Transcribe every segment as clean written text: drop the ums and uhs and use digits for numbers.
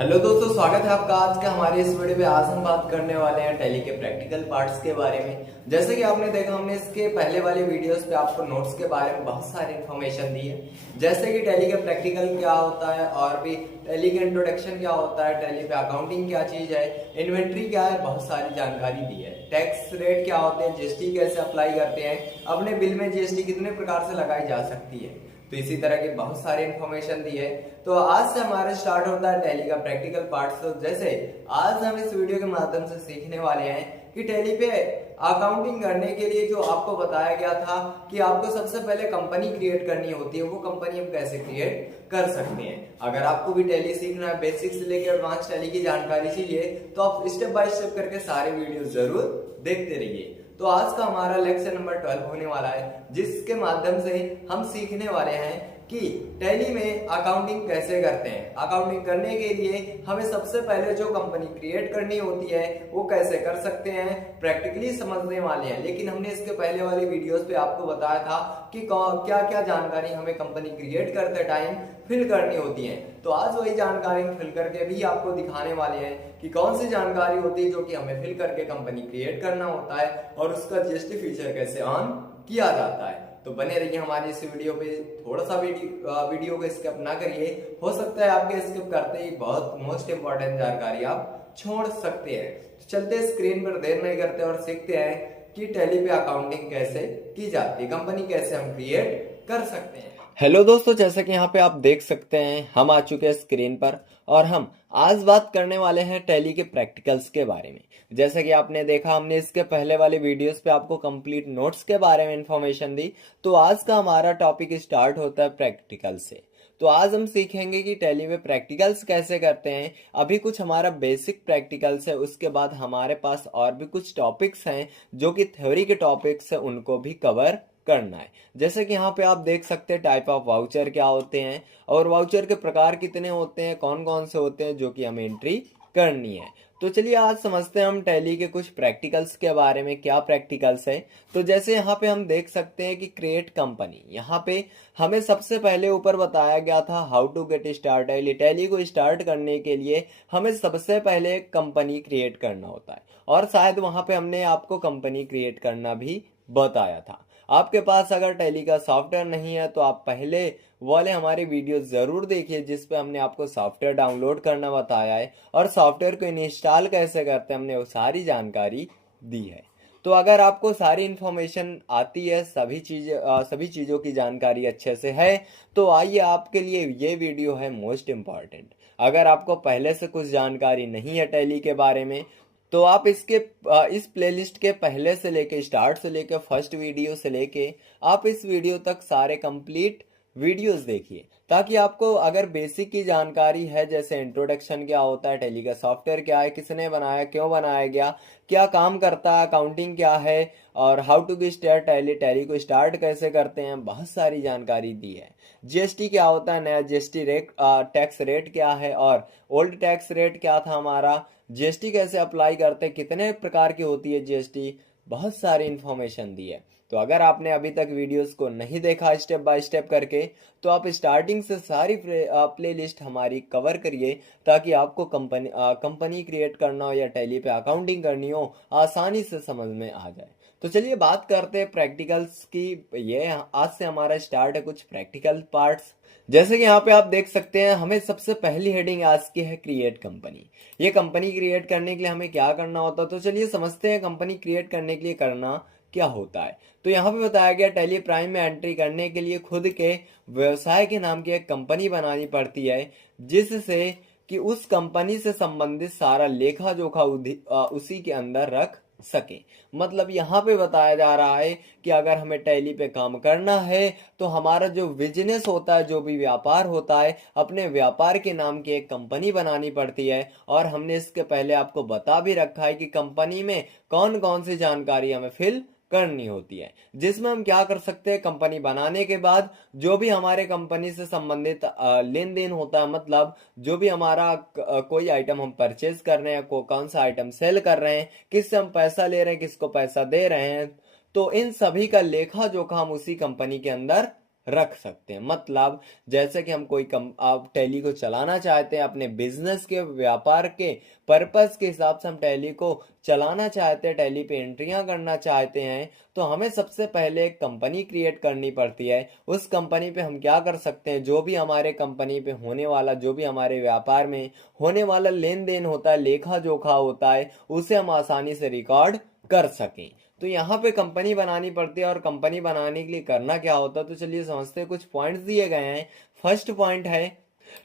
Hello दोस्तों, स्वागत है आपका आज के हमारे इस वीडियो में। आज हम बात करने वाले हैं टैली के प्रैक्टिकल पार्ट्स के बारे में। जैसे कि आपने देखा, हमने इसके पहले वाले वीडियोस पे आपको नोट्स के बारे में बहुत सारी इन्फॉर्मेशन दी है, जैसे कि टैली का प्रैक्टिकल क्या होता है और भी टैली का इंट्रोडक्शन क्या होता है, टैली पे अकाउंटिंग क्या चीज है, इन्वेंट्री क्या है, बहुत सारी जानकारी दी है। टैक्स रेट क्या होते हैं, जीएसटी कैसे अप्लाई करते हैं, अपने बिल में जीएसटी कितने प्रकार से लगाई जा सकती है, तो इसी तरह की बहुत सारी इन्फॉर्मेशन दी है। तो आज से हमारा स्टार्ट होता है टैली का प्रैक्टिकल पार्ट। तो जैसे आज हम इस वीडियो के माध्यम से सीखने वाले हैं कि टैली पे अकाउंटिंग करने के लिए जो आपको बताया गया था कि आपको सबसे पहले कंपनी क्रिएट करनी होती है, वो कंपनी हम कैसे क्रिएट कर सकते हैं। अगर आपको भी टैली सीखना है, बेसिक से लेकर एडवांस टैली की जानकारी चाहिए, तो आप स्टेप बाय स्टेप करके सारे वीडियो जरूर देखते रहिए। तो आज का हमारा लेक्चर नंबर 12 होने वाला है, जिसके माध्यम से हम सीखने वाले हैं कि टैली में अकाउंटिंग कैसे करते हैं। अकाउंटिंग करने के लिए हमें सबसे पहले जो कंपनी क्रिएट करनी होती है वो कैसे कर सकते हैं, प्रैक्टिकली समझने वाले हैं। लेकिन हमने इसके पहले वाले वीडियोस पे आपको बताया था कि क्या क्या जानकारी हमें कंपनी क्रिएट करते टाइम फिल करनी होती है। तो आज वही जानकारी फिल करके भी आपको दिखाने वाले हैं कि कौन सी जानकारी होती है जो कि हमें फिल करके कंपनी क्रिएट करना होता है और उसका जीएसटी फीचर कैसे ऑन किया जाता है। तो बने रहिए हमारी इस वीडियो पे। थोड़ा सा वीडियो को स्किप ना करिए, हो सकता है आपके स्किप करते ही बहुत मोस्ट इंपॉर्टेंट जानकारी आप छोड़ सकते हैं। तो चलते स्क्रीन पर देर नहीं करते और सीखते हैं कि टैली पे अकाउंटिंग कैसे की जाती है, कंपनी कैसे हम क्रिएट कर सकते हैं। हेलो दोस्तों, जैसा कि यहाँ पे आप देख सकते हैं हम आ चुके हैं स्क्रीन पर और हम आज बात करने वाले हैं टैली के प्रैक्टिकल्स के बारे में। जैसा कि आपने देखा, हमने इसके पहले वाले वीडियोस पे आपको कंप्लीट नोट्स के बारे में इंफॉर्मेशन दी। तो आज का हमारा टॉपिक स्टार्ट होता है प्रैक्टिकल से। तो आज हम सीखेंगे कि टैली में प्रैक्टिकल्स कैसे करते हैं। अभी कुछ हमारा बेसिक प्रैक्टिकल्स है, उसके बाद हमारे पास और भी कुछ टॉपिक्स हैं जो कि थ्योरी के टॉपिक्स है, उनको भी कवर करना है। जैसे कि यहाँ पे आप देख सकते हैं टाइप ऑफ वाउचर क्या होते हैं और वाउचर के प्रकार कितने होते हैं, कौन कौन से होते हैं, जो कि हमें एंट्री करनी है। तो चलिए आज समझते हैं हम टैली के कुछ प्रैक्टिकल्स के बारे में, क्या प्रैक्टिकल्स है। तो जैसे यहाँ पे हम देख सकते हैं कि क्रिएट कंपनी, यहाँ पे हमें सबसे पहले ऊपर बताया गया था how to get start Tally. Tally को स्टार्ट करने के लिए हमें सबसे पहले कंपनी क्रिएट करना होता है और शायद वहां पे हमने आपको कंपनी क्रिएट करना भी बताया था। आपके पास अगर टैली का सॉफ्टवेयर नहीं है तो आप पहले वाले हमारे वीडियो जरूर देखिए, जिस पे हमने आपको सॉफ्टवेयर डाउनलोड करना बताया है और सॉफ्टवेयर को इंस्टॉल कैसे करते हैं हमने वो सारी जानकारी दी है। तो अगर आपको सारी इंफॉर्मेशन आती है, सभी चीज़ों की जानकारी अच्छे से है, तो आइए आपके लिए ये वीडियो है मोस्ट इम्पॉर्टेंट। अगर आपको पहले से कुछ जानकारी नहीं है टैली के बारे में, तो आप इस प्लेलिस्ट के पहले से लेके स्टार्ट से लेके फर्स्ट वीडियो से लेके आप इस वीडियो तक सारे कंप्लीट वीडियोस देखिए, ताकि आपको अगर बेसिक की जानकारी है, जैसे इंट्रोडक्शन क्या होता है, टैली का सॉफ्टवेयर क्या है, किसने बनाया, क्यों बनाया गया, क्या काम करता है, अकाउंटिंग क्या है और how to be start Tally, Tally को स्टार्ट कैसे करते हैं, बहुत सारी जानकारी दी है। जीएसटी क्या होता है, नया जीएसटी रेट, टैक्स रेट क्या है और ओल्ड टैक्स रेट क्या था हमारा, जीएसटी कैसे अप्लाई करते हैं, कितने प्रकार की होती है जीएसटी, बहुत सारी इंफॉर्मेशन दी है। तो अगर आपने अभी तक वीडियोस को नहीं देखा स्टेप बाय स्टेप करके, तो आप स्टार्टिंग से सारी प्लेलिस्ट हमारी कवर करिए, ताकि आपको कंपनी क्रिएट करना हो या टैली पे अकाउंटिंग करनी हो, आसानी से समझ में आ जाए। तो चलिए बात करते हैं प्रैक्टिकल्स की। ये आज से हमारा स्टार्ट है कुछ प्रैक्टिकल पार्ट्स। जैसे कि यहाँ पे आप देख सकते हैं, हमें सबसे पहली हेडिंग आज की है क्रिएट कंपनी। ये कंपनी क्रिएट करने के लिए हमें क्या करना होता है, तो चलिए समझते हैं कंपनी क्रिएट करने के लिए करना क्या होता है। तो यहाँ पे बताया गया टैली प्राइम में एंट्री करने के लिए खुद के व्यवसाय के नाम की एक कंपनी बनानी पड़ती है, जिससे कि उस कंपनी से संबंधित सारा लेखा जोखा उसी के अंदर रख सके। मतलब यहाँ पे बताया जा रहा है कि अगर हमें टैली पे काम करना है तो हमारा जो बिजनेस होता है, जो भी व्यापार होता है, अपने व्यापार के नाम की एक कंपनी बनानी पड़ती है। और हमने इसके पहले आपको बता भी रखा है कि कंपनी में कौन कौन सी जानकारी हमें फिल करनी होती है, जिसमें हम क्या कर सकते हैं, कंपनी बनाने के बाद जो भी हमारे कंपनी से संबंधित लेन देन होता है, मतलब जो भी हमारा कोई आइटम हम परचेज कर रहे हैं, कौन सा आइटम सेल कर रहे हैं, किससे हम पैसा ले रहे हैं, किसको पैसा दे रहे हैं, तो इन सभी का लेखा जोखा हम उसी कंपनी के अंदर रख सकते हैं। मतलब जैसे कि हम कोई आप टैली को चलाना चाहते हैं अपने बिजनेस के व्यापार के पर्पस के हिसाब से, हम टैली को चलाना चाहते हैं, टैली पे एंट्रियां करना चाहते हैं, तो हमें सबसे पहले एक कंपनी क्रिएट करनी पड़ती है। उस कंपनी पे हम क्या कर सकते हैं, जो भी हमारे कंपनी पे होने वाला, जो भी हमारे व्यापार में होने वाला लेन देन होता है, लेखा जोखा होता है, उसे हम आसानी से रिकॉर्ड कर सकें। तो यहाँ पे कंपनी बनानी पड़ती है, और कंपनी बनाने के लिए करना क्या होता है, तो चलिए समझते हैं। कुछ पॉइंट्स दिए गए हैं। फर्स्ट पॉइंट है,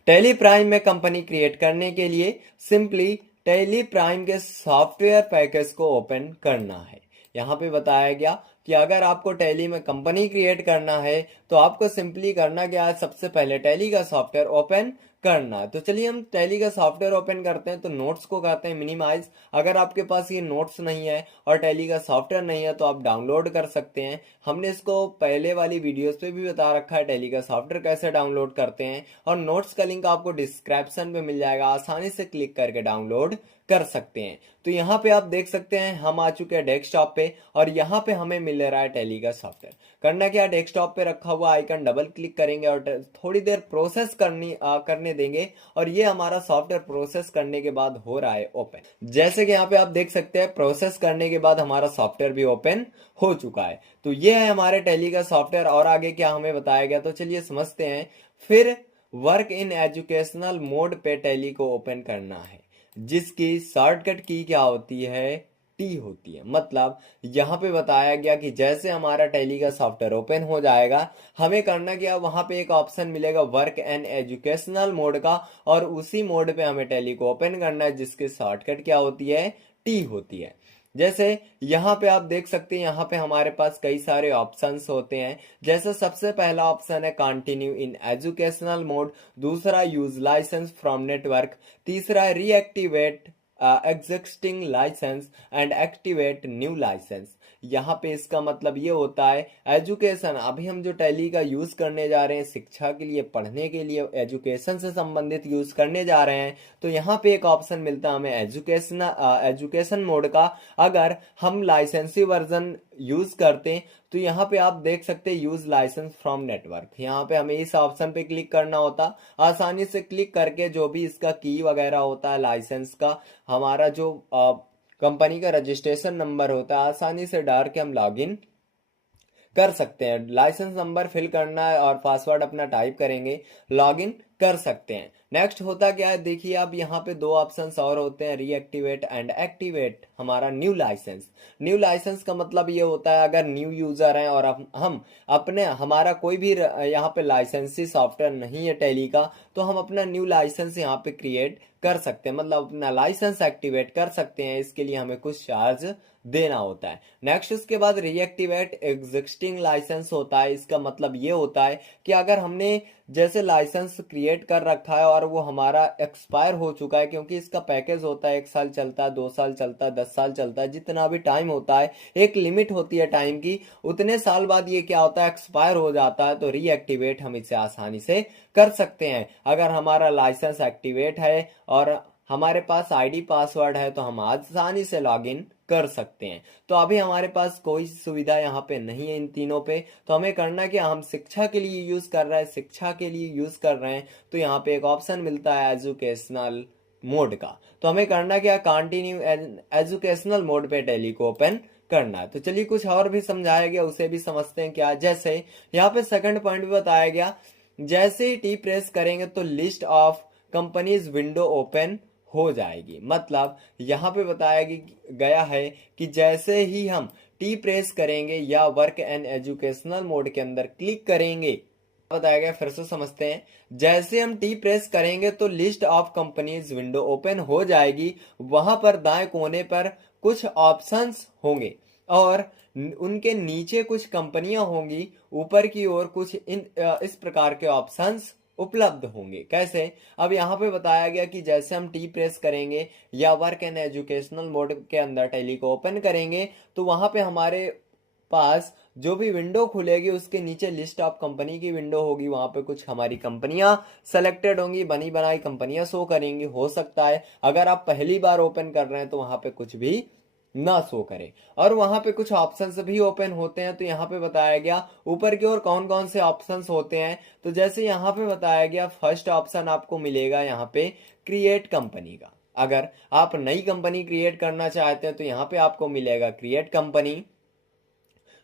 टेली प्राइम में कंपनी क्रिएट करने के लिए सिंपली टेली प्राइम के सॉफ्टवेयर पैकेज को ओपन करना है। यहाँ पे बताया गया कि अगर आपको टैली में कंपनी क्रिएट करना है तो आपको सिंपली करना क्या है, सबसे पहले टैली का सॉफ्टवेयर ओपन करना है। तो चलिए हम टैली का सॉफ्टवेयर ओपन करते हैं। तो नोट्स को करते हैं मिनिमाइज। अगर आपके पास ये नोट्स नहीं है और टैली का सॉफ्टवेयर नहीं है तो आप डाउनलोड कर सकते हैं। हमने इसको पहले वाली वीडियोस पे भी बता रखा है, टैली का सॉफ्टवेयर कैसे डाउनलोड करते हैं, और नोट्स का लिंक आपको डिस्क्रिप्शन पे मिल जाएगा, आसानी से क्लिक करके डाउनलोड कर सकते हैं। तो यहाँ पे आप देख सकते हैं हम आ चुके हैं डेस्कटॉप पे, और यहाँ पे हमें मिल रहा है टैली का सॉफ्टवेयर। करना क्या, डेस्कटॉप पे रखा हुआ आइकन डबल क्लिक करेंगे और थोड़ी देर प्रोसेस करने देंगे, और ये हमारा सॉफ्टवेयर प्रोसेस करने के बाद हो रहा है ओपन। जैसे कि यहाँ पे आप देख सकते हैं प्रोसेस करने के बाद हमारा सॉफ्टवेयर भी ओपन हो चुका है। तो ये है हमारे टैली का सॉफ्टवेयर। और आगे क्या हमें बताया गया, तो चलिए समझते हैं। फिर वर्क इन एजुकेशनल मोड पे टैली को ओपन करना है, जिसकी शॉर्टकट की क्या होती है, टी होती है। मतलब यहाँ पे बताया गया कि जैसे हमारा टैली का सॉफ्टवेयर ओपन हो जाएगा, हमें करना क्या, वहां पे एक ऑप्शन मिलेगा वर्क एंड एजुकेशनल मोड का, और उसी मोड पे हमें टैली को ओपन करना है, जिसकी शॉर्टकट क्या होती है, टी होती है। जैसे यहाँ पे आप देख सकते हैं, यहाँ पे हमारे पास कई सारे ऑप्शंस होते हैं। जैसे सबसे पहला ऑप्शन है कंटिन्यू इन एजुकेशनल मोड, दूसरा यूज लाइसेंस फ्रॉम नेटवर्क, तीसरा reactivate existing license and activate new license. यहाँ पे इसका मतलब ये होता है एजुकेशन, अभी हम जो टैली का यूज करने जा रहे हैं शिक्षा के लिए, पढ़ने के लिए, एजुकेशन से संबंधित यूज करने जा रहे हैं, तो यहाँ पे एक ऑप्शन मिलता है हमें एजुकेशन मोड का। अगर हम लाइसेंसी वर्जन यूज करते तो यहाँ पे आप देख सकते हैं यूज लाइसेंस फ्रॉम नेटवर्क, यहाँ पे हमें इस ऑप्शन पे क्लिक करना होता। आसानी से क्लिक करके जो भी इसका की वगैरह होता है लाइसेंस का, हमारा जो कंपनी का रजिस्ट्रेशन नंबर होता है, आसानी से डाल के हम लॉगिन कर सकते हैं। लाइसेंस नंबर फिल करना है और पासवर्ड अपना टाइप करेंगे, लॉगिन कर सकते हैं। नेक्स्ट होता क्या है, देखिए अब यहाँ पे दो ऑप्शंस और होते हैं, रीएक्टिवेट एंड एक्टिवेट हमारा न्यू लाइसेंस। न्यू लाइसेंस का मतलब ये होता है अगर न्यू यूजर हैं और हम अपने हमारा कोई भी यहाँ पे लाइसेंसी सॉफ्टवेयर नहीं है टैली का, तो हम अपना न्यू लाइसेंस यहाँ पे क्रिएट कर सकते हैं, मतलब अपना लाइसेंस एक्टिवेट कर सकते हैं। इसके लिए हमें कुछ चार्ज देना होता है। नेक्स्ट उसके बाद रीएक्टिवेट एग्जिस्टिंग लाइसेंस होता है। इसका मतलब ये होता है कि अगर हमने जैसे लाइसेंस क्रिएट कर रखा है और वो हमारा एक्सपायर हो चुका है, क्योंकि इसका पैकेज होता है 1 साल चलता है, 2 साल चलता है, 10 साल चलता है, जितना भी टाइम होता है, एक लिमिट होती है टाइम की, उतने साल बाद ये क्या होता है, एक्सपायर हो जाता है। तो रीएक्टिवेट हम इसे आसानी से कर सकते हैं। अगर हमारा लाइसेंस एक्टिवेट है और हमारे पास आईडी पासवर्ड है तो हम आसानी से लॉगिन कर सकते हैं। तो अभी हमारे पास कोई सुविधा यहाँ पे नहीं है इन तीनों पे, तो हमें करना क्या, हम शिक्षा के लिए यूज कर रहे हैं, शिक्षा के लिए यूज कर रहे हैं, तो यहाँ पे एक ऑप्शन मिलता है एजुकेशनल मोड का। तो हमें करना क्या, कंटिन्यू एजुकेशनल मोड पे टैली को ओपन करना है। तो चलिए कुछ और भी समझाया गया, उसे भी समझते हैं क्या। जैसे यहाँ पे सेकंड पॉइंट भी बताया गया, जैसे ही टी प्रेस करेंगे तो list of companies window open हो जाएगी। मतलब यहाँ पे बताया गया है कि जैसे ही हम टी प्रेस करेंगे या वर्क एंड एजुकेशनल मोड के अंदर क्लिक करेंगे, बताया गया फिर से समझते हैं। जैसे हम टी प्रेस करेंगे तो list of companies window open हो जाएगी। वहां पर दाएं कोने पर कुछ ऑप्शंस होंगे और उनके नीचे कुछ कंपनियां होंगी, ऊपर की ओर कुछ इस प्रकार के ऑप्शंस उपलब्ध होंगे। कैसे, अब यहाँ पे बताया गया कि जैसे हम टी प्रेस करेंगे या वर्क एंड एजुकेशनल मोड के अंदर टैली को ओपन करेंगे तो वहां पे हमारे पास जो भी विंडो खुलेगी उसके नीचे लिस्ट ऑफ कंपनी की विंडो होगी। वहां पे कुछ हमारी कंपनियां सेलेक्टेड होंगी, बनी बनाई कंपनियां शो करेंगी। हो सकता है अगर आप पहली बार ओपन कर रहे हैं तो वहां पे कुछ भी ना शो करे। और वहां पे कुछ ऑप्शंस भी ओपन होते हैं। तो यहाँ पे बताया गया ऊपर की ओर कौन कौन से ऑप्शंस होते हैं। तो जैसे यहाँ पे बताया गया फर्स्ट ऑप्शन आपको मिलेगा यहाँ पे क्रिएट कंपनी का। अगर आप नई कंपनी क्रिएट करना चाहते हैं तो यहाँ पे आपको मिलेगा क्रिएट कंपनी।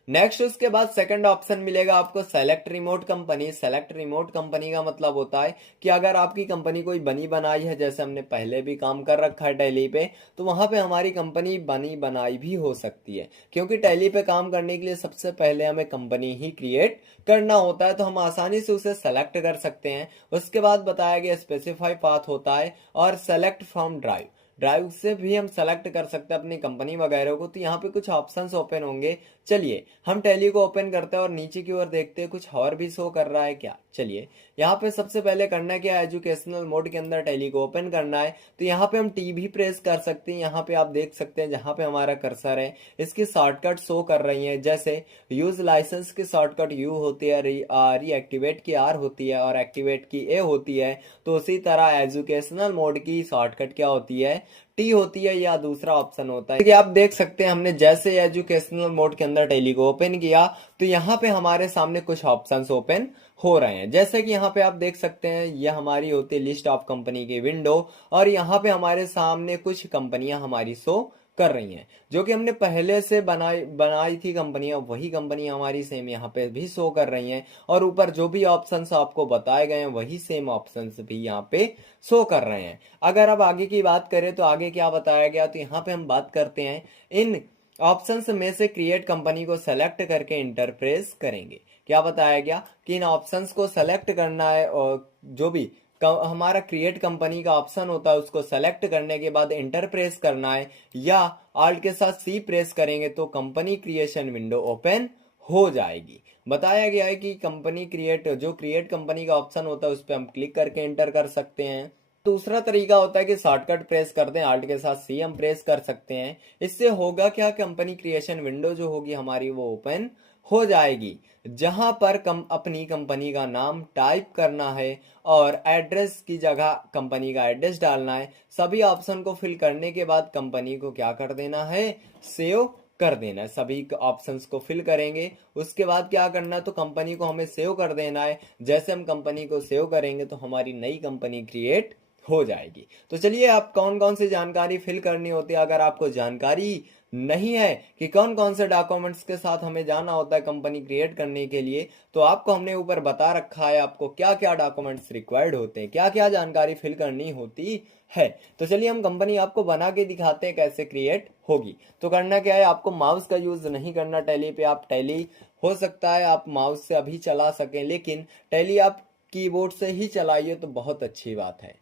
नेक्स्ट उसके बाद सेकंड ऑप्शन मिलेगा आपको select remote company. Select remote company का मतलब होता है कि अगर आपकी कंपनी कोई बनी बनाई है, जैसे हमने पहले भी काम कर रखा है टैली पे, तो वहां पे हमारी कंपनी बनी बनाई भी हो सकती है। क्योंकि टैली पे काम करने के लिए सबसे पहले हमें कंपनी ही क्रिएट करना होता है, तो हम आसानी से उसे सेलेक्ट कर सकते हैं। उसके बाद बताया गया स्पेसिफाई पाथ होता है और सेलेक्ट फ्रॉम ड्राइव। ड्राइव से भी हम सेलेक्ट कर सकते हैं अपनी कंपनी वगैरह को। तो यहाँ पे कुछ ऑप्शंस ओपन होंगे। चलिए हम टैली को ओपन करते हैं और नीचे की ओर देखते हैं कुछ और भी शो कर रहा है क्या। चलिए यहाँ पे सबसे पहले करना क्या है, एजुकेशनल मोड के अंदर टैली को ओपन करना है। तो यहाँ पे हम टी भी प्रेस कर सकते हैं। यहाँ पे आप देख सकते हैं जहां पे हमारा कर्सर है इसकी शॉर्टकट शो कर रही है। जैसे यूज लाइसेंस की शॉर्टकट यू होती है, रीएक्टिवेट की आर होती है और एक्टिवेट की ए होती है। तो उसी तरह एजुकेशनल मोड की शॉर्टकट क्या होती है, टी होती है, या दूसरा ऑप्शन होता है कि आप देख सकते हैं हमने जैसे एजुकेशनल मोड के अंदर टैली को ओपन किया तो यहाँ पे हमारे सामने कुछ ऑप्शंस ओपन हो रहे हैं। जैसे कि यहाँ पे आप देख सकते हैं ये हमारी होती है लिस्ट ऑफ कंपनी की विंडो, और यहाँ पे हमारे सामने कुछ कंपनियां हमारी शो कर रही हैं जो कि हमने पहले से बनाई थी कंपनियां, वही कंपनियां हमारी सेम यहाँ पे भी शो कर रही हैं। और ऊपर जो भी ऑप्शंस आपको बताए गए हैं वही सेम ऑप्शंस भी यहाँ पे शो कर रहे हैं। अगर अब आगे की बात करें तो आगे क्या बताया गया, तो यहाँ पे हम बात करते हैं इन ऑप्शंस में से क्रिएट कंपनी को सेलेक्ट करके इंटरप्रेस करेंगे। क्या बताया गया कि इन ऑप्शंस को सेलेक्ट करना है और जो भी हमारा क्रिएट कंपनी का ऑप्शन होता है उसको सेलेक्ट करने के बाद इंटर प्रेस करना है, या आल्ट के साथ सी प्रेस करेंगे तो कंपनी क्रिएशन विंडो ओपन हो जाएगी। बताया गया है कि कंपनी क्रिएट जो क्रिएट कंपनी का ऑप्शन होता है उस पर हम क्लिक करके इंटर कर सकते हैं। दूसरा तरीका होता है कि शॉर्टकट प्रेस कर दें, आल्ट के साथ सी हम प्रेस कर सकते हैं। इससे होगा क्या, कंपनी क्रिएशन विंडो जो होगी हमारी वो ओपन हो जाएगी, जहां पर अपनी कंपनी का नाम टाइप करना है और एड्रेस की जगह कंपनी का एड्रेस डालना है। सभी ऑप्शन को फिल करने के बाद कंपनी को क्या कर देना है, सेव कर देना है। सभी ऑप्शंस को फिल करेंगे उसके बाद क्या करना है, तो कंपनी को हमें सेव कर देना है। जैसे हम कंपनी को सेव करेंगे तो हमारी नई कंपनी क्रिएट हो जाएगी। तो चलिए आप कौन कौन सी जानकारी फिल करनी होती है, अगर आपको जानकारी नहीं है कि कौन कौन से डॉक्यूमेंट्स के साथ हमें जाना होता है कंपनी क्रिएट करने के लिए, तो आपको हमने ऊपर बता रखा है आपको क्या क्या डॉक्यूमेंट्स रिक्वायर्ड होते हैं, क्या क्या जानकारी फिल करनी होती है। तो चलिए हम कंपनी आपको बना के दिखाते हैं कैसे क्रिएट होगी। तो करना क्या है, आपको माउस का यूज नहीं करना टैली पे। आप टैली हो सकता है आप माउस से अभी चला सकें, लेकिन टैली आप कीबोर्ड से ही चलाइए तो बहुत अच्छी बात है।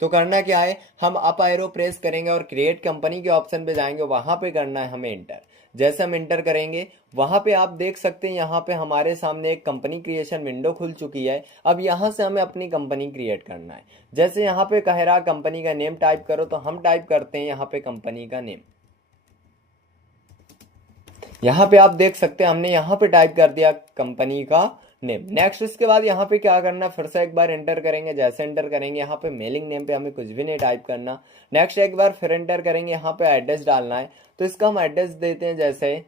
तो करना क्या है, हम अप एरो प्रेस करेंगे और क्रिएट कंपनी के ऑप्शन पे जाएंगे, वहां पे करना है हमें इंटर। जैसे हम इंटर करेंगे वहां पे आप देख सकते हैं यहाँ पे हमारे सामने एक कंपनी क्रिएशन विंडो खुल चुकी है। अब यहाँ से हमें अपनी कंपनी क्रिएट करना है। जैसे यहाँ पे कह रहा कंपनी का नेम टाइप करो, तो हम टाइप करते हैं यहाँ पे कंपनी का नेम। यहाँ पे आप देख सकते हैं हमने यहाँ पे टाइप कर दिया कंपनी का नेम। नेक्स्ट इसके बाद यहाँ पे क्या करना, फिर से एक बार एंटर करेंगे। जैसे एंटर करेंगे यहाँ पे मेलिंग नेम पे हमें कुछ भी नहीं टाइप करना। नेक्स्ट एक बार फिर एंटर करेंगे, यहाँ पे एड्रेस डालना है। तो इसका हम एड्रेस देते हैं जैसे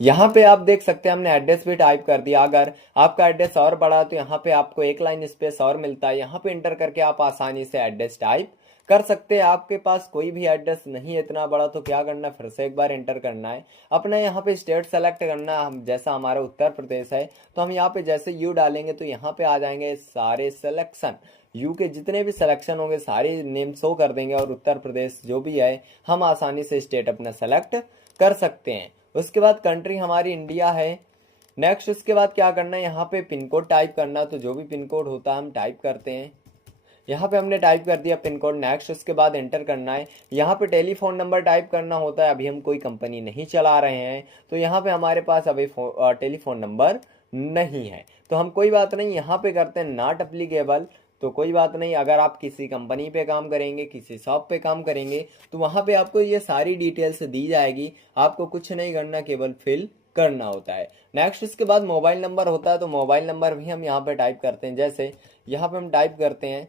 यहाँ पे आप देख सकते हैं हमने एड्रेस भी टाइप कर दिया। अगर आपका एड्रेस और बड़ा तो यहाँ पे आपको एक लाइन स्पेस और मिलता है, यहाँ पे एंटर करके आप आसानी से एड्रेस टाइप कर सकते हैं। आपके पास कोई भी एड्रेस नहीं है इतना बड़ा तो क्या करना, फिर से एक बार एंटर करना है। अपना यहाँ पे स्टेट सेलेक्ट करना, हम जैसा हमारा उत्तर प्रदेश है तो हम यहाँ पे जैसे यू डालेंगे तो यहाँ पे आ जाएंगे सारे सिलेक्शन, यू के जितने भी सिलेक्शन होंगे सारे नेम शो कर देंगे, और उत्तर प्रदेश जो भी है हम आसानी से स्टेट अपना सेलेक्ट कर सकते हैं। उसके बाद कंट्री हमारी इंडिया है। नेक्स्ट उसके बाद क्या करना है, यहाँ पे पिन कोड टाइप करना, तो जो भी पिन कोड होता है हम टाइप करते हैं। यहाँ पे हमने टाइप कर दिया पिन कोड। नेक्स्ट उसके बाद एंटर करना है। यहाँ पे टेलीफोन नंबर टाइप करना होता है। अभी हम कोई कंपनी नहीं चला रहे हैं तो यहाँ पे हमारे पास अभी टेलीफोन नंबर नहीं है, तो हम कोई बात नहीं यहाँ पे करते हैं नॉट एप्लीकेबल। तो कोई बात नहीं, अगर आप किसी कंपनी पे काम करेंगे, किसी शॉप पे काम करेंगे तो वहां पे आपको ये सारी डिटेल्स दी जाएगी। आपको कुछ नहीं करना, केवल फिल करना होता है। नेक्स्ट इसके बाद मोबाइल नंबर होता है, तो मोबाइल नंबर भी हम यहाँ पे टाइप करते हैं। जैसे यहाँ पे हम टाइप करते हैं,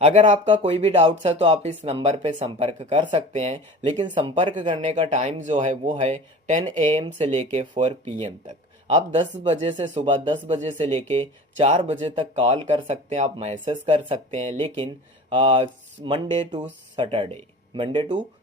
अगर आपका कोई भी डाउट्स है तो आप इस नंबर पे संपर्क कर सकते हैं, लेकिन संपर्क करने का टाइम जो है वो है 10 AM से लेके 4 PM तक। आप 10 बजे से, सुबह 10 बजे से लेके 4 बजे तक कॉल कर सकते हैं, आप मैसेज कर सकते हैं, लेकिन मंडे टू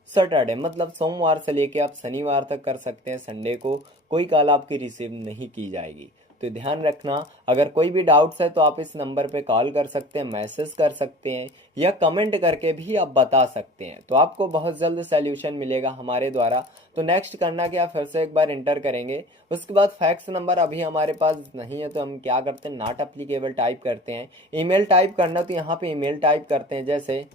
सैटरडे मतलब सोमवार से लेके आप शनिवार तक कर सकते हैं। संडे को कोई कॉल आपकी रिसीव नहीं की जाएगी। तो ध्यान रखना, अगर कोई भी डाउट्स है तो आप इस नंबर पे कॉल कर सकते हैं, मैसेज कर सकते हैं, या कमेंट करके भी आप बता सकते हैं। तो आपको बहुत जल्द सॉल्यूशन मिलेगा हमारे द्वारा। तो नेक्स्ट करना क्या, फिर से एक बार इंटर करेंगे। उसके बाद फैक्स नंबर अभी हमारे पास नहीं है, तो हम क्या करते हैं, नॉट एप्लीकेबल टाइप करते हैं। ईमेल टाइप करना, तो यहाँ पे ईमेल टाइप करते हैं। जैसे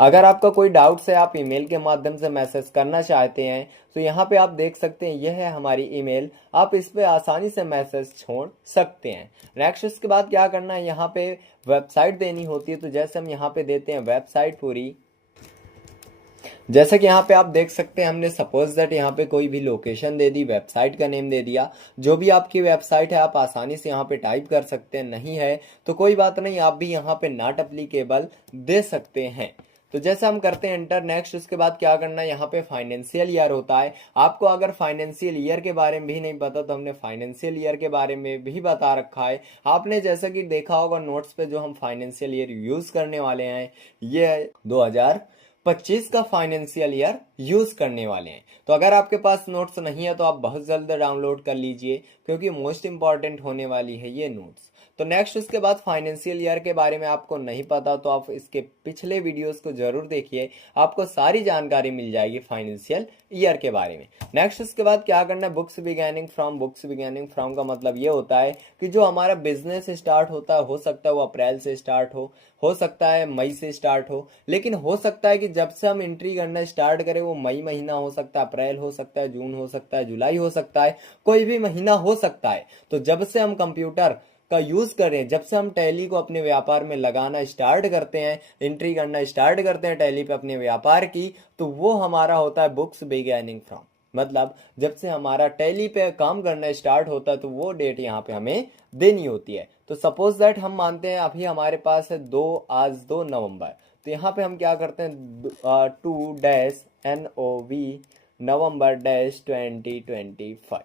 अगर आपका कोई डाउट्स है, आप ईमेल के माध्यम से मैसेज करना चाहते हैं, तो यहाँ पे आप देख सकते हैं यह है हमारी ईमेल, आप इस पे आसानी से मैसेज छोड़ सकते हैं। नेक्स्ट इसके बाद क्या करना है, यहाँ पे वेबसाइट देनी होती है। तो जैसे हम यहाँ पे देते हैं वेबसाइट पूरी, जैसे कि यहाँ पे आप देख सकते हैं, हमने सपोज दैट यहाँ पे कोई भी लोकेशन दे दी, वेबसाइट का नेम दे दिया। जो भी आपकी वेबसाइट है आप आसानी से यहाँ पे टाइप कर सकते हैं। नहीं है तो कोई बात नहीं, आप भी यहाँ पे नॉट एप्लीकेबल दे सकते हैं। तो जैसे हम करते हैं इंटर। नेक्स्ट उसके बाद क्या करना है, यहाँ पे फाइनेंशियल ईयर होता है। आपको अगर फाइनेंशियल ईयर के बारे में भी नहीं पता तो हमने फाइनेंशियल ईयर के बारे में भी बता रखा है। आपने जैसा कि देखा होगा नोट्स पे, जो हम फाइनेंशियल ईयर यूज करने वाले हैं ये 2025 का फाइनेंशियल ईयर यूज करने वाले हैं। तो अगर आपके पास नोट्स नहीं है तो आप बहुत जल्द डाउनलोड कर लीजिए, क्योंकि मोस्ट इंपॉर्टेंट होने वाली है ये नोट्स। तो नेक्स्ट उसके बाद फाइनेंशियल ईयर के बारे में आपको नहीं पता तो आप इसके पिछले वीडियोस को जरूर देखिए, आपको सारी जानकारी मिल जाएगी फाइनेंशियल ईयर के बारे में। नेक्स्ट उसके बाद क्या करना है, बुक्स बिगैनिंग फ्रॉम का मतलब ये होता है कि जो हमारा बिजनेस स्टार्ट होता है, हो सकता है वो अप्रैल से स्टार्ट हो सकता है मई से स्टार्ट हो, लेकिन हो सकता है कि जब से हम एंट्री करना स्टार्ट करें वो मई महीना हो सकता है, अप्रैल हो सकता है, जून हो सकता है, जुलाई हो सकता है, कोई भी महीना हो सकता है। तो जब से हम कंप्यूटर का यूज करें, जब से हम टैली को अपने व्यापार में लगाना स्टार्ट करते हैं, एंट्री करना स्टार्ट करते हैं टैली पे अपने व्यापार की, तो वो हमारा होता है बुक्स बिगैनिंग फ्रॉम। मतलब जब से हमारा टैली पे काम करना स्टार्ट होता है तो वो डेट यहाँ पे हमें देनी होती है। तो सपोज दैट हम मानते हैं अभी हमारे पास है आज 2 नवंबर, तो यहाँ पे हम क्या करते हैं 2-NOV November 2025।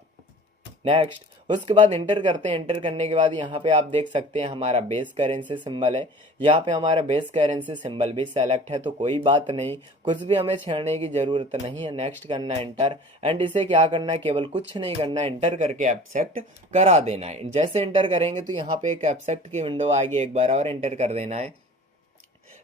नेक्स्ट उसके बाद इंटर करते हैं। इंटर करने के बाद यहाँ पे आप देख सकते हैं हमारा बेस करेंसी सिंबल है, यहाँ पे हमारा बेस करेंसी सिंबल भी सेलेक्ट है, तो कोई बात नहीं, कुछ भी हमें छेड़ने की जरूरत नहीं है। नेक्स्ट करना है इंटर, एंड इसे क्या करना है, केवल कुछ नहीं करना है, इंटर करके एक्सेप्ट करा देना है। जैसे इंटर करेंगे तो यहाँ पे एक एक्सेप्ट की विंडो आएगी, एक बार और इंटर कर देना है।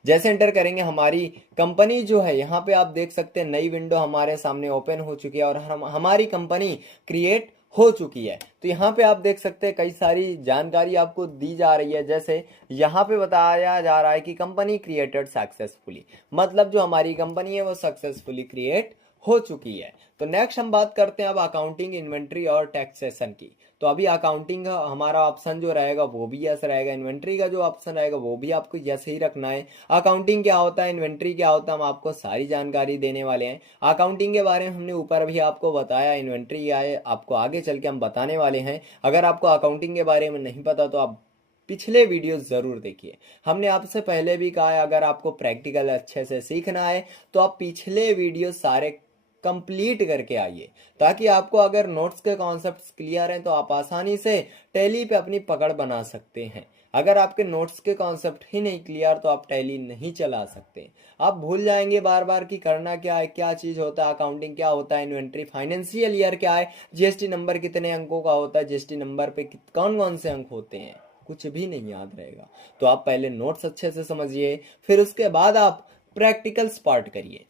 जैसे एंटर करेंगे हमारी कंपनी जो है, यहाँ पे आप देख सकते हैं नई विंडो हमारे सामने ओपन हो चुकी है और हमारी कंपनी क्रिएट हो चुकी है। तो यहाँ पे आप देख सकते हैं कई सारी जानकारी आपको दी जा रही है। जैसे यहाँ पे बताया जा रहा है कि कंपनी क्रिएटेड सक्सेसफुली, मतलब जो हमारी कंपनी है वो सक्सेसफुली क्रिएट हो चुकी है। तो नेक्स्ट हम बात करते हैं अब अकाउंटिंग, इन्वेंट्री और टैक्सेशन की। तो अभी अकाउंटिंग का हमारा ऑप्शन जो रहेगा वो भी यस रहेगा, इन्वेंट्री का जो ऑप्शन रहेगा वो भी आपको यस ही रखना है। अकाउंटिंग क्या होता है, इन्वेंट्री क्या होता है, हम आपको सारी जानकारी देने वाले हैं। अकाउंटिंग के बारे में हमने ऊपर भी आपको बताया, इन्वेंट्री क्या है आपको आगे चल के हम बताने वाले हैं। अगर आपको अकाउंटिंग के बारे में नहीं पता तो आप पिछले वीडियो जरूर देखिए। हमने आपसे पहले भी कहा है अगर आपको प्रैक्टिकल अच्छे से सीखना है तो आप पिछले वीडियो सारे कंप्लीट करके आइए, ताकि आपको अगर नोट्स के कॉन्सेप्ट्स क्लियर हैं तो आप आसानी से टैली पे अपनी पकड़ बना सकते हैं। अगर आपके नोट्स के कॉन्सेप्ट ही नहीं क्लियर तो आप टैली नहीं चला सकते, आप भूल जाएंगे बार बार कि करना क्या है, क्या चीज होता है, अकाउंटिंग क्या होता है, इन्वेंट्री, फाइनेंशियल ईयर क्या है, जीएसटी नंबर कितने अंकों का होता है, जीएसटी नंबर पे कौन कौन से अंक होते हैं, कुछ भी नहीं याद रहेगा। तो आप पहले नोट्स अच्छे से समझिए, फिर उसके बाद आप प्रैक्टिकल्स पार्ट करिए।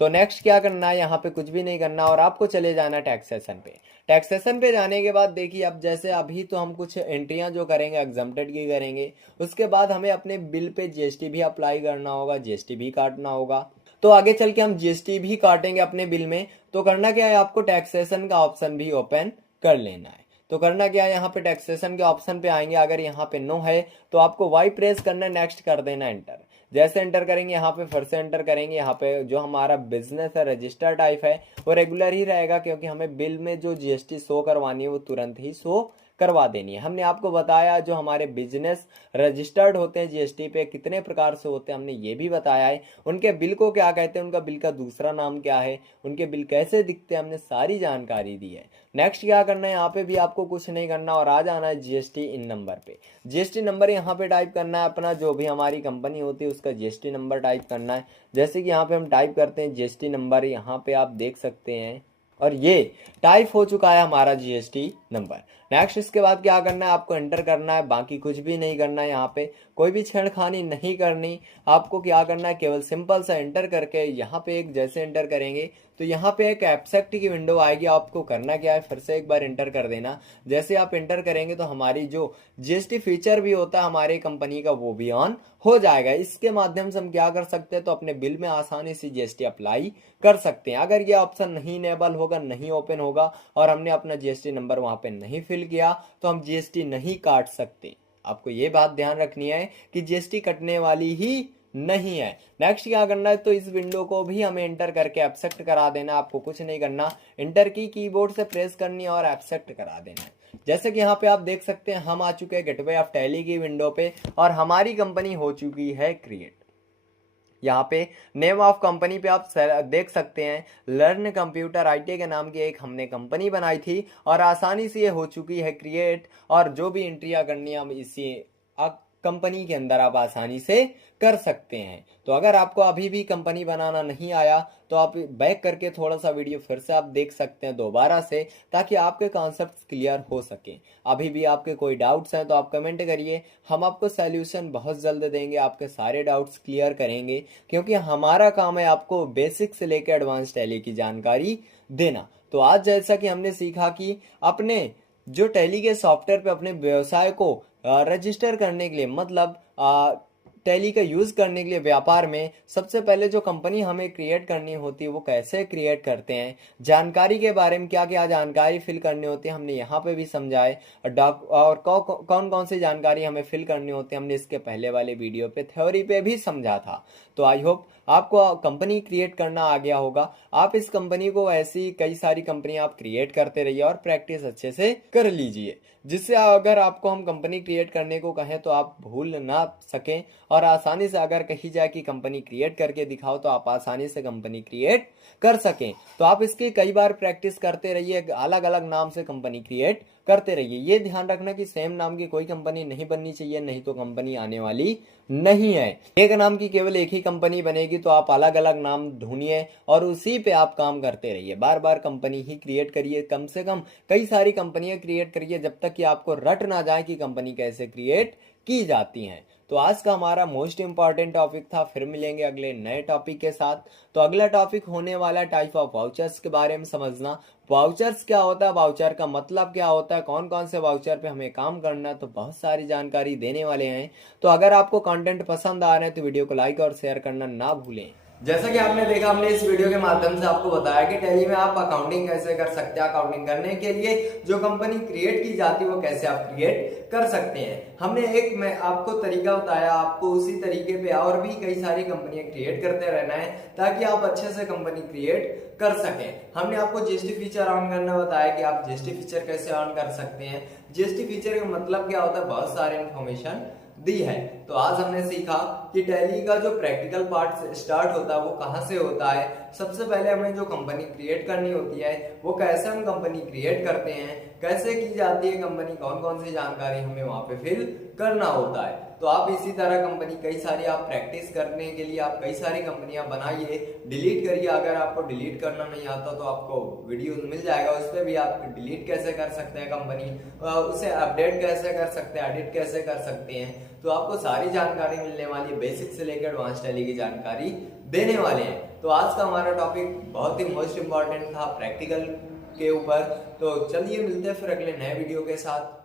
तो नेक्स्ट क्या करना है, यहाँ पे कुछ भी नहीं करना और आपको चले जाना टैक्सेशन पे। टैक्सेशन पे जाने के बाद देखिए, अब जैसे अभी तो हम कुछ एंट्रियां जो करेंगे एग्जम्प्टेड की करेंगे, उसके बाद हमें अपने बिल पे जीएसटी भी अप्लाई करना होगा, जीएसटी भी काटना होगा। तो आगे चल के हम जीएसटी भी काटेंगे अपने बिल में। तो करना क्या है, आपको टैक्सेशन का ऑप्शन भी ओपन कर लेना है। तो करना क्या है, यहाँ पे टैक्सेशन के ऑप्शन पे आएंगे, अगर यहाँ पे नो है तो आपको वाई प्रेस करना है, नेक्स्ट कर देना एंटर। जैसे एंटर करेंगे यहाँ पे फिर से एंटर करेंगे, यहाँ पे जो हमारा बिजनेस है रजिस्टर टाइप है वो रेगुलर ही रहेगा, क्योंकि हमें बिल में जो जीएसटी शो करवानी है वो तुरंत ही शो करवा देनी है। हमने आपको बताया जो हमारे बिजनेस रजिस्टर्ड होते हैं जीएसटी पे कितने प्रकार से होते हैं, हमने ये भी बताया है। उनके बिल को क्या कहते हैं, उनका बिल का दूसरा नाम क्या है, उनके बिल कैसे दिखते हैं, हमने सारी जानकारी दी है। नेक्स्ट क्या करना है, यहाँ पे भी आपको कुछ नहीं करना और आ जाना है जीएसटी इन नंबर पे। जीएसटी नंबर यहाँ पे टाइप करना है, अपना जो भी हमारी कंपनी होती है उसका जीएसटी नंबर टाइप करना है। जैसे कि यहाँ पे हम टाइप करते हैं जीएसटी नंबर, यहाँ पे आप देख सकते हैं और ये टाइप हो चुका है हमारा जीएसटी नंबर। नेक्स्ट इसके बाद क्या करना है, आपको एंटर करना है, बाकी कुछ भी नहीं करना है। यहाँ पे कोई भी छेड़खानी नहीं करनी। आपको क्या करना है, केवल सिंपल सा एंटर करके यहाँ पे एक जैसे एंटर करेंगे तो यहाँ पे एक एब्स्ट्रैक्ट की विंडो आएगी। आपको करना क्या है, फिर से एक बार एंटर कर देना। जैसे आप एंटर करेंगे तो हमारी जो जीएसटी फीचर भी होता है हमारी कंपनी का वो भी ऑन हो जाएगा। इसके माध्यम से हम क्या कर सकते हैं, तो अपने बिल में आसानी से जीएसटी अप्लाई कर सकते हैं। अगर ये ऑप्शन नहीं इनेबल होगा, नहीं ओपन होगा और हमने अपना जीएसटी नंबर वहां पे नहीं फिल किया तो हम जीएसटी नहीं काट सकते। आपको ये बात ध्यान रखनी है कि जीएसटी कटने वाली ही नहीं है। नेक्स्ट क्या करना है, तो इस विंडो को भी हमें एंटर करके एक्सेप्ट करा देना। आपको कुछ नहीं करना, एंटर की कीबोर्ड से प्रेस करनी है और एक्सेप्ट करा देना है। जैसे कि यहाँ पे आप देख सकते हैं हम आ चुके हैं गेटवे ऑफ टैली की विंडो पे और हमारी कंपनी हो चुकी है क्रिएट। यहाँ पे नेम ऑफ कंपनी पे आप देख सकते हैं लर्न कंप्यूटर आईटी के नाम की एक हमने कंपनी बनाई थी और आसानी से ये हो चुकी है क्रिएट। और जो भी एंट्रियां करनी है हम इसी कंपनी के अंदर आप आसानी से कर सकते हैं। तो अगर आपको अभी भी कंपनी बनाना नहीं आया तो आप बैक करके थोड़ा सा वीडियो फिर से आप देख सकते हैं दोबारा से, ताकि आपके कॉन्सेप्ट्स क्लियर हो सके। अभी भी आपके कोई डाउट्स हैं तो आप कमेंट करिए, हम आपको सॉल्यूशन बहुत जल्द देंगे, आपके सारे डाउट्स क्लियर करेंगे, क्योंकि हमारा काम है आपको बेसिक से लेकर एडवांस टैली की जानकारी देना। तो आज जैसा कि हमने सीखा कि अपने जो टैली के सॉफ्टवेयर पे अपने व्यवसाय को रजिस्टर करने के लिए, मतलब टैली का यूज करने के लिए व्यापार में सबसे पहले जो कंपनी हमें क्रिएट करनी होती है वो कैसे क्रिएट करते हैं, जानकारी के बारे में क्या क्या जानकारी फिल करनी होती है हमने यहाँ पे भी समझाए। और कौन कौन सी जानकारी हमें फिल करनी होती है हमने इसके पहले वाले वीडियो पे थ्योरी पे भी समझा था। तो आई होप आपको कंपनी क्रिएट करना आ गया होगा। आप इस कंपनी को ऐसी कई सारी कंपनियां आप क्रिएट करते रहिए और प्रैक्टिस अच्छे से कर लीजिए, जिससे अगर आपको हम कंपनी क्रिएट करने को कहें तो आप भूल ना सकें और आसानी से अगर कही जाए कि कंपनी क्रिएट करके दिखाओ तो आप आसानी से कंपनी क्रिएट कर सकें। तो आप इसकी कई बार प्रैक्टिस करते रहिए, अलग अलग नाम से कंपनी क्रिएट करते रहिए। ये ध्यान रखना कि सेम नाम की कोई कंपनी नहीं बननी चाहिए, नहीं तो कंपनी आने वाली नहीं है। एक नाम की केवल एक ही कंपनी बनेगी, तो आप अलग अलग नाम ढूंढिए और उसी पे आप काम करते रहिए। बार बार कंपनी ही क्रिएट करिए, कम से कम कई सारी कंपनियां क्रिएट करिए जब तक कि आपको रट ना जाए कि कंपनी कैसे क्रिएट की जाती हैं। तो आज का हमारा मोस्ट इंपॉर्टेंट टॉपिक था। फिर मिलेंगे अगले नए टॉपिक के साथ। तो अगला टॉपिक होने वाला टाइप ऑफ वाउचर्स के बारे में समझना। वाउचर्स क्या होता है, वाउचर का मतलब क्या होता है, कौन कौन से वाउचर पे हमें काम करना है, तो बहुत सारी जानकारी देने वाले हैं। तो अगर आपको कंटेंट पसंद आ रहे हैं तो वीडियो को लाइक और शेयर करना ना भूलें। जैसा कि आपने देखा, हमने इस वीडियो के माध्यम से आपको बताया कि टैली में आप अकाउंटिंग कैसे कर सकते हैं। अकाउंटिंग करने के लिए जो कंपनी क्रिएट की जाती है वो कैसे आप क्रिएट कर सकते हैं। हमने मैं आपको तरीका बताया, आपको उसी तरीके पे और भी कई सारी कंपनियां क्रिएट करते रहना है ताकि आप अच्छे से कंपनी क्रिएट कर सकें। हमने आपको जीएसटी फीचर ऑन करना बताया कि आप जीएसटी फीचर कैसे ऑन कर सकते हैं। जीएसटी फीचर का मतलब क्या होता है, बहुत सारे इन्फॉर्मेशन दी है। तो आज हमने सीखा कि टैली का जो प्रैक्टिकल पार्ट स्टार्ट होता है वो कहाँ से होता है। सबसे पहले हमें जो कंपनी क्रिएट करनी होती है वो कैसे हम कंपनी क्रिएट करते हैं, कैसे की जाती है कंपनी, कौन कौन सी जानकारी हमें वहां पे फिल करना होता है। तो आप इसी तरह कंपनी कई सारी आप प्रैक्टिस करने के लिए आप कई सारी कंपनियां बनाइए, डिलीट करिए। अगर आपको डिलीट करना नहीं आता तो आपको वीडियो मिल जाएगा, उस पर भी आप डिलीट कैसे कर सकते हैं कंपनी, उसे अपडेट कैसे कर सकते हैं, एडिट कैसे कर सकते हैं। तो आपको सारी जानकारी मिलने वाली है, बेसिक से लेकर एडवांस टैली की जानकारी देने वाले हैं। तो आज का हमारा टॉपिक बहुत ही मोस्ट इंपॉर्टेंट था प्रैक्टिकल के ऊपर। तो चलिए मिलते हैं फिर अगले नए वीडियो के साथ।